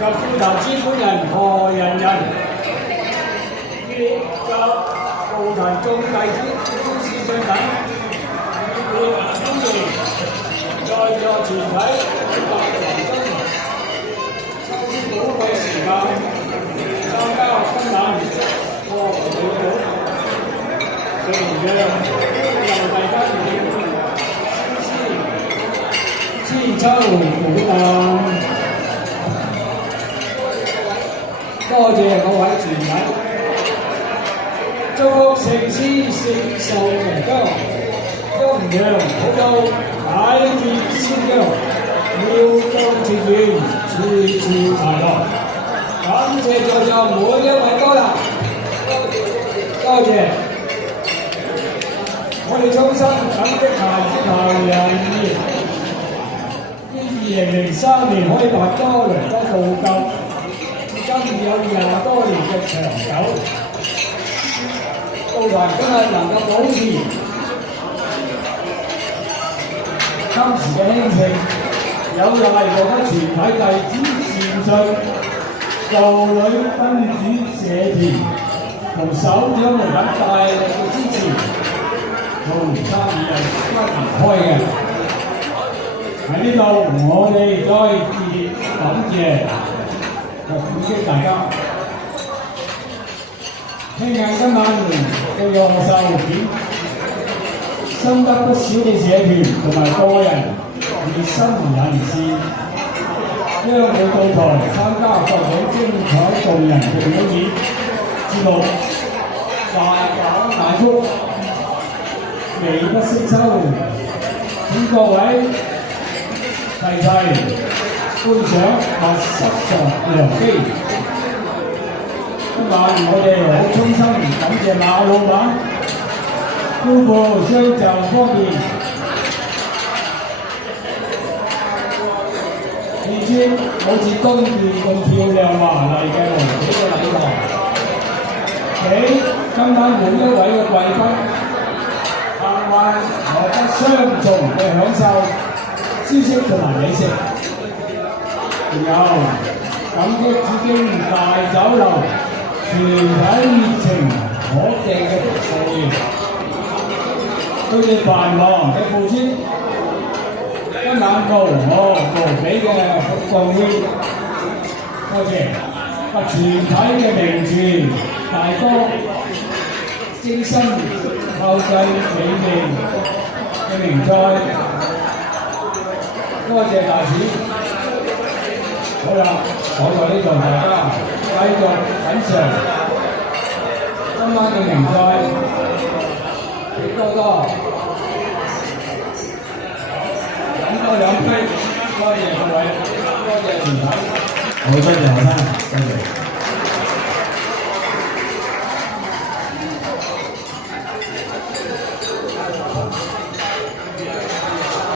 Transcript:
就富投資本人何仁仁，以及務壇眾弟子、公司上等，歡迎在座全體來賓抽出寶貴時間參加今晚個會館，讓大家千秋古淡。多謝各位全體，祝福城市承受榮光，陰陽普渡，解決千疆，妙道前緣，處處快樂。感謝在座每一位高人，多謝。我哋衷心感激校人員，於2003年開辦多倫多道教。今有20多年嘅長久，道壇今日能夠保持當時嘅興盛，有賴獲得全體弟子善信、道女賓主社團同首長們等大力嘅支持，做生意係不離開嘅。喺呢度，我哋再次感謝。感激大家，聽日今晚嘅賀壽片，深得不少嘅社團同埋個人熱心人士將會到台參加各種精彩動人嘅表演節目，大講大福，美不勝收，請各位齊觀賞或失常良機。今晚我哋好衷心感謝馬老闆夫婦相就方面，至尊好似宮殿咁漂亮華麗嘅龍喜嘅禮堂，俾今晚每一位嘅貴賓幸運獲得雙重嘅享受、知識同埋美食。仲有感激紫荊大酒樓全體熱情可敬嘅服務員，佢哋繁忙嘅付出，今晚無比嘅奉獻，多謝！全體嘅名廚大哥精心後製美味嘅名菜，多謝大廚。好啦，講到呢度，大家繼續品嚐今晚嘅名菜，食多多，飲多兩杯，多謝各位，多謝全體，好多謝學生，多謝。